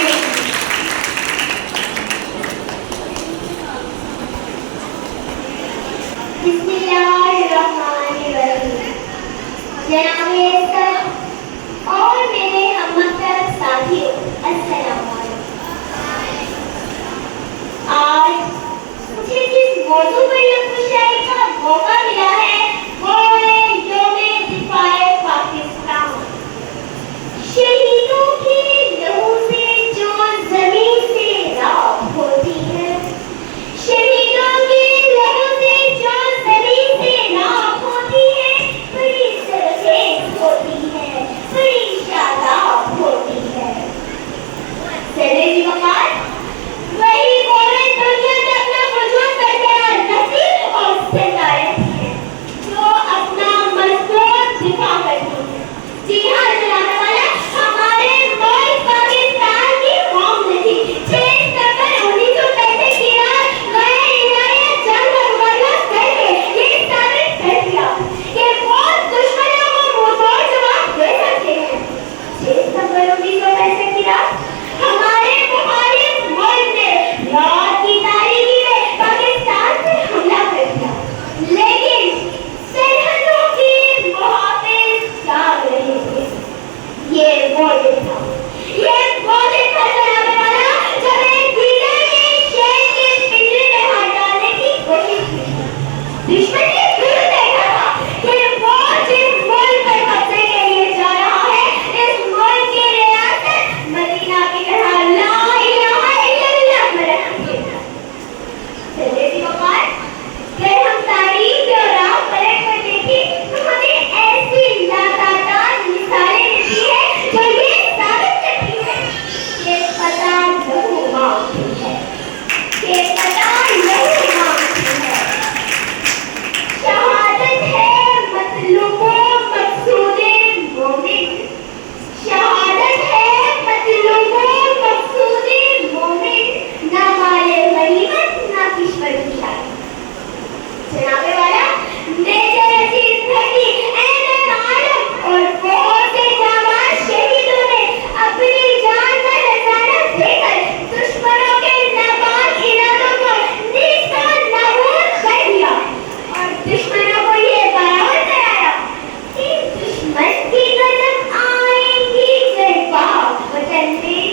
करने की। बिस्मिल्लाहिर्रहमानिर्रहीम। जनाबे सर और मेरे हमदर्द साथियों, अस्सलाम वालेकुम। आज मुझे जिस मौजू पर लफ्ज़ शायरी का मौका मिला है वो है यौमे दिफाए पाकिस्तान। शहीदों के लहू से जो ज़मीन से राख होती है, शहीदों के लहू से जो ज़मीन से राख होती है, बड़ी सरखेज़ होती है, बड़ी शादाब होती है। सरे जी वक़ार वही कौमें दुनिया से अपना वजूद बरकरार नसीब और जिंदा रहती है, जो अपना मज़बूत दिफा करती है। जी हाँ जनाब वाला, हमारे मुल्क पाकिस्तान की कौम ने थी 6 सितंबर 1965 की रात गए इनायत जंग और मुबर्रज़ करके ये साबित कर दिया कि वो दुश्मनों को मुंहतोड़ जवाब दे सकते हैं। 6 सितंबर 1965 की रात हमारे मुखालिफ मुल्क ने रात की तारीकी में पाकिस्तान पे हमला कर दिया, लेकिन सरहदों की मुहाफिज जाग रहे थे। ये वो दिन था जनाब वाला, जब एक दीगर ने शेर के पिंजरे में हाथ डालने की कोशिश की। दुश्मन ने फिर देखा था कि वो जिस मुल्क पर कब्जे के लिए जा रहा है, इस मुल्क की रियासत मदीना की तरह ला इलाहा इल्लल्लाह पर रहती है। चलिए जी वक़ार, फिर हम तारीख के राह पलट कर देखें तो हमें ऐसी लगातार मिसालें मिलती है जो ये साबित करती है कि पता लहू मांगती है, कि पता लहू मांगती है। शहादत है मतलूबो मकसूदे मोमिन, शहादत है मतलूबो मकसूदे मोमिन, ना माले गनीमत ना किस्मत की शादी। जनाबे वाला मेजर अजीज धरती ऐन आलम और बहुत से जाबाज शहीदों ने अपनी जान का नजारा देकर दुश्मनों के नापाक इरादों को नीस्तो नाबूद कर दिया और दुश्मनों को ये बराबर कराया कि दुश्मन की कदम आएंगी बेबाक वतन में,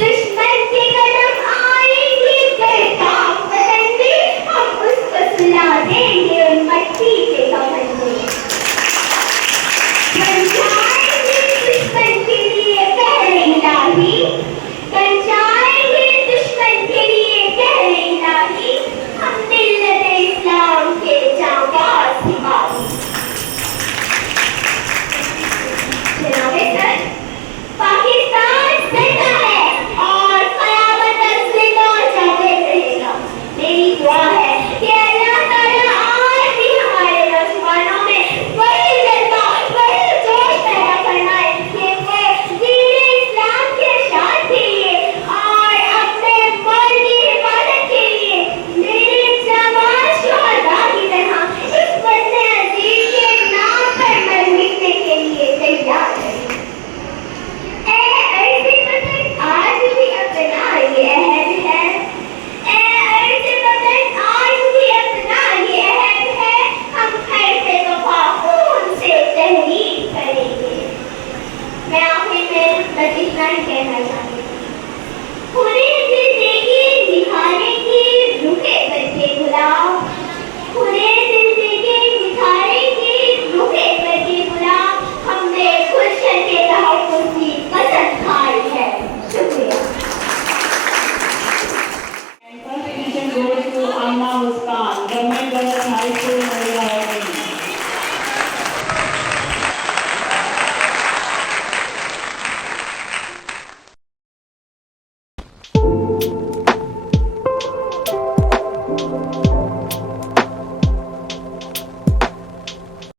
दुश्मन की कदम आएंगी बेबाक वतन में, हम उसको सुला देंगे उन मट्टी के कफन में। बन जाएंगे दुश्मन के लिए पहरे इलाही, बन जाएंगे दुश्मन के लिए पहरे इलाही, हम मिल्लत इस्लाम के जांबाज सिपाही। जनाबे सर, पाकिस्तान जिंदा है और क़यामत तक जिंदा और जाते रहेगा। मेरी दुआ है कि अल्लाह ताला आज भी हमारे नौजवानों में वही जज्बा, वही जोश पैदा फरमाए कि वो दीन इस्लाम के इरशाद के लिए और अपने मुल्क की हिफाजत के लिए मेरे जाबाज शुहदा की तरह इस वतन अजीज के नाम पर मर मिटने के लिए तैयार है। ए अर्ज़े वतन आज भी अपना ये अहद है, ए अर्ज़े वतन आज भी अपना ये अहद है, हम खैर वफ़ा खून से तहरीक करेंगे। मैं आखिर में बस इतना ही कहना चाहूँगी।